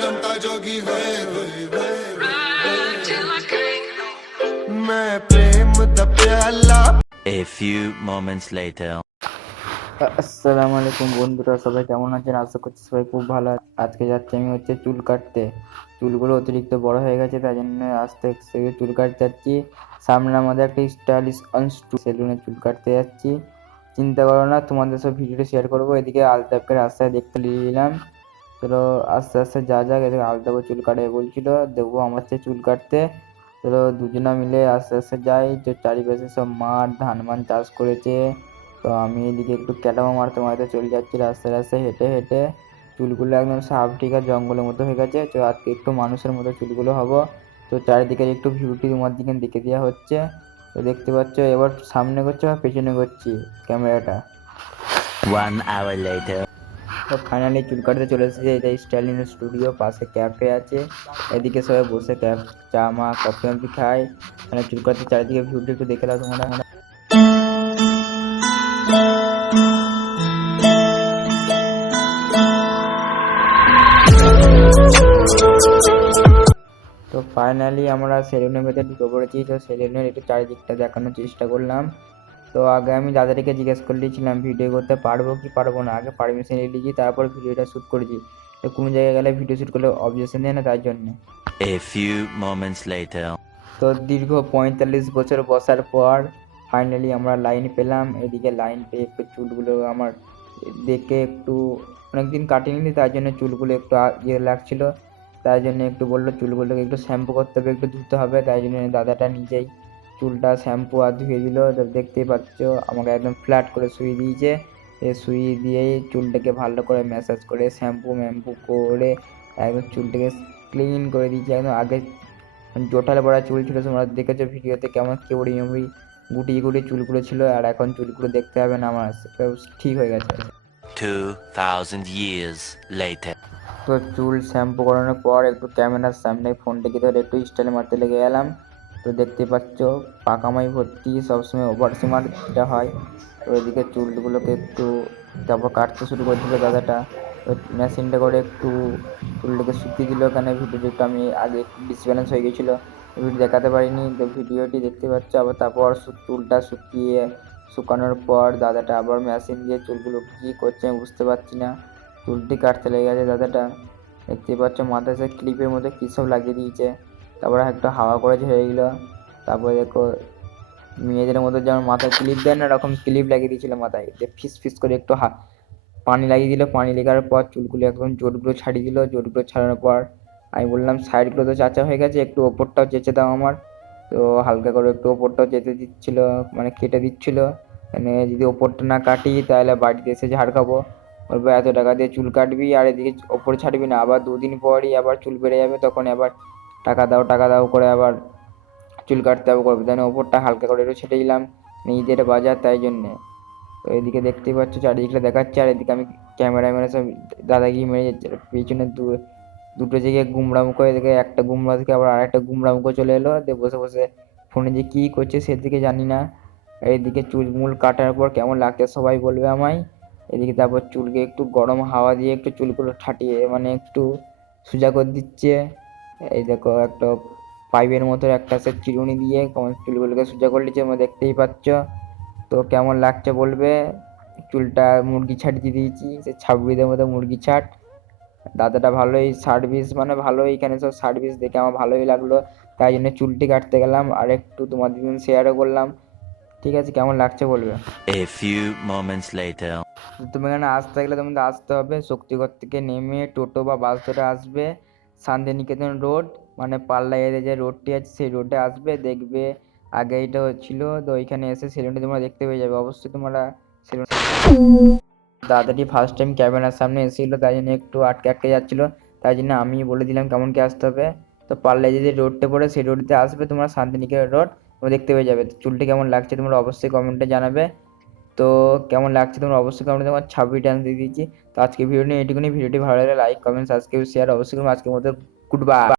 जन्मता जोगी होए होए होए मैं प्रेम दा प्याला। A few moments later. আসসালামু আলাইকুম বন্ধুরা, সবাই কেমন আছেন? আশা করছি সবাই খুব ভালো আছে। আজকে যাচ্ছি আমি চুল কাটতে। চুলগুলো অতিরিক্ত বড় হয়ে গেছে, তাই জন্য আস্তে আস্তে চুল কাটতে যাচ্ছি। সামনে আমাদের একটা স্টাইলিশ সেলুনে চুল কাটতে যাচ্ছি। চিন্তা করো না, তোমাদের সব ভিডিওটা শেয়ার করবো। এদিকে আলতাফকে রাস্তায় দেখতে নিলাম। চলো আস্তে আস্তে যা যাক। এদিকে আলতাফও চুল কাটে বলছিল, দেখবো আমার চেয়ে চুল কাটতে। চলো দুজনা মিলে আস্তে আস্তে যাই। তো চারিপাশে সব মাঠ, ধান মান চাষ করেছে। তো আমি এদিকে একটু ক্যাটামো মারতে মারতে চলে যাচ্ছি রাস্তায় রাস্তায় হেঁটে হেঁটে। চুলগুলো একদম সাপ ঠিক আছে, জঙ্গলের মতো হয়ে গেছে। তো আজকে একটু মানুষের মতো চুলগুলো হবো। তো চারিদিকে একটু ভিউটি তোমার দিকে দেখে দেওয়া হচ্ছে। তো দেখতে পাচ্ছ, এবার সামনে করছে বা পেছনে করছি ক্যামেরাটা। 1 hour later. তো ফাইনালি চুল কাটতে চলে এসেছে। এটা স্টাইলিং স্টুডিও, পাশে ক্যাফে আছে। এদিকে সবাই বসে চা মা কফি মফি খায়। মানে চুল কাটতে চারিদিকে ভিউটি একটু দেখে নাও তোমরা। তো ফাইনালি আমরা সেলুনের ভেতরে ঢুকে পড়েছি। তো সেলুনের একটু চারিদিকটা দেখানোর চেষ্টা করলাম। তো আগে আমি দাদাটিকে জিজ্ঞেস করে নিয়েছিলাম ভিডিও করতে পারবো কি পারবো না। আগে পারমিশন নিয়ে নিয়েছি, তারপর ভিডিওটা শ্যুট করেছি। তো কোনো জায়গায় গেলে ভিডিও শ্যুট করলে অবজেকশন দেয় না, তার জন্য। A few moments later. তো দীর্ঘ 45 বছর বসার পর ফাইনালি আমরা লাইন পেলাম। এদিকে লাইন পেয়ে একটু চুলগুলো আমার দেখে একটু অনেকদিন কাটিনি, তার জন্য চুলগুলো একটু ইয়ে লাগছিল। তাই জন্য একটু বললো চুলগুলোকে একটু শ্যাম্পু করতে হবে, একটু ধুতে হবে। তাই জন্য দাদাটা নিজেই চুলটা শ্যাম্পু আর ধুয়ে দিল। তো দেখতেই পাচ্ছ আমাকে একদম ফ্ল্যাট করে শুয়ে দিয়েছে। শুয়ে দিয়েই চুলটাকে ভালো করে ম্যাসাজ করে শ্যাম্পু ম্যাম্পু করে একদম চুলটাকে ক্লিন করে দিয়েছে। একদম আগে জটালে পড়া চুল ছিল, তোমরা দেখেছো ভিডিওতে কেমন কেউড়ি মেমড়ি গুটিয়ে গুটিয়ে চুলগুলো ছিল। আর এখন চুলগুলো দেখতে হবে না, আমার ঠিক হয়ে গেছে। 2000 years later. তো চুল শ্যাম্পু করানোর পর একটু ক্যামেরার সামনে ফোনটাকে ধরে একটু স্টাইল মারতে লেগে গেলাম। তো দেখতে পাচ্ছ পাকামাই ভর্তি, সবসময় ওভার স্মার্ট যেটা হয়। তো এদিকে চুলগুলোকে একটু তারপর কাটতে শুরু করে দিল দাদাটা। তো মেশিনটা করে একটু চুলটাকে শুকিয়ে দিল। ওখানে ভিডিওটা একটু আমি আগে একটু ডিসব্যালেন্স হয়ে গেছিলো, ভিডিও দেখাতে পারিনি। তো ভিডিওটি দেখতে পাচ্ছ। আবার তারপর চুলটা শুকানোর পর দাদাটা আবার মেশিন দিয়ে চুলগুলো কী করছে আমি বুঝতে পারছি না। চুলটি কাটতে লেগে গেছে দাদাটা। দেখতে পাচ্ছ মাথায় সে ক্লিপের মধ্যে কী সব লাগিয়ে দিয়েছে। তারপরে একটা হাওয়া করে ঝরে গেলো। তারপরে দেখো মেয়েদের মতো যেমন মাথায় ক্লিপ দেয় না, এরকম ক্লিপ লাগিয়ে দিয়েছিল মাথায়। ফিস ফিস করে একটু পানি লাগিয়ে দিল। পানি লেগার পর চুলগুলো একদম জটগুলো ছাড়িয়ে দিল। জটগুলো ছাড়ানোর পর আমি বললাম সাইডগুলো তো চাচা হয়ে গেছে, একটু ওপরটাও চেঁচে দাও আমার। তো হালকা করে একটু ওপরটাও চেঁচে দিচ্ছিল, মানে কেটে দিচ্ছিল। মানে যদি ওপরটা না কাটি তাহলে বাড়িতে এসে ঝাড় খাবো। বলবো এত টাকা দিয়ে চুল কাটবি আর এদিকে ওপর ছাড়বি না, আবার 2 দিন পরই আবার চুল বেড়ে যাবে, তখন আবার টাকা দাও করে আবার চুল কাটতে হবে করবে। তাই ওপরটা হালকা করে একটু ছেটে দিলাম, নিজের বাজার তাই জন্যে। তো এদিকে দেখতেই পাচ্ছ চারিদিকটা দেখাচ্ছে। আর এদিকে আমি ক্যামেরায় মেরে সব দাদাগিরি মেরে যাচ্ছে। পিছনে দুটো জায়গায় গুমড়া মুখো, এদিকে একটা গুমড়া থেকে আবার আরেকটা গুমড়া মুখো চলে এলো। দিয়ে বসে বসে ফোনে যে কী করছে সেদিকে জানি না। এইদিকে চুল মূল কাটার পর কেমন লাগছে সবাই বলবে আমায়। এদিকে তারপর চুলকে একটু গরম হাওয়া দিয়ে একটু চুলগুলো ঠাটিয়ে মানে একটু সোজা করে দিচ্ছে। এই দেখো একটা পাইপের মতো একটা সে চিরুনি দিয়ে চুলগুলোকে সোজা করে দিচ্ছে, তোমরা দেখতেই পাচ্ছ। তো কেমন লাগছে বলবে। চুলটা মুরগি ছাট দিয়ে দিয়েছি, সে ছাবড়িদের মতো মুরগি ছাট। দাদাটা ভালোই সার্ভিস, মানে ভালোই এখানে সব সার্ভিস দেখে আমার ভালোই লাগলো। তাই জন্য চুলটি কাটতে গেলাম আর একটু তোমাদের জন্য শেয়ারও করলাম। ঠিক আছে, কেমন লাগছে বলবে। A few moments later. তুমি এখানে আসতে গেলে তোমাদের আসতে হবে শক্তিগড় থেকে নেমে টোটো বা বাস ধরে আসবে শান্তিনিকেতন রোড, মানে পাল্লা এরিয়া যে রোডটি আছে সেই রোডে আসবে। দেখবে আগে এটা হচ্ছিল, তো ওইখানে এসে সেলুনটি তোমরা দেখতে পেয়ে যাবে। অবশ্যই তোমরা সেলুন। দাদাটি ফার্স্ট টাইম ক্যামেরার সামনে এসেছিলো, তাই জন্য একটু আটকে আটকে যাচ্ছিলো। তাই জন্য আমি বলে দিলাম কেমন কি আসতে হবে। তো পাল্লায় যে রোডটা পড়ে সেই রোডতে আসবে তোমরা, শান্তিনিকেতন রোড, তোমরা দেখতে পেয়ে যাবে। চুলটি কেমন লাগছে তোমরা অবশ্যই কমেন্টে জানাবে। তো কেমন লাগছে তোমরা অবশ্যই কমেন্টে, তোমার 26 ডান্স দিয়ে দিয়েছি। তো আজকে ভিডিও নিয়ে এটুকুনি। ভিডিওটি ভালো লাগলে লাইক কমেন্ট সাবস্ক্রাইব শেয়ার অবশ্যই করুন। আজকের মতো গুড বাই।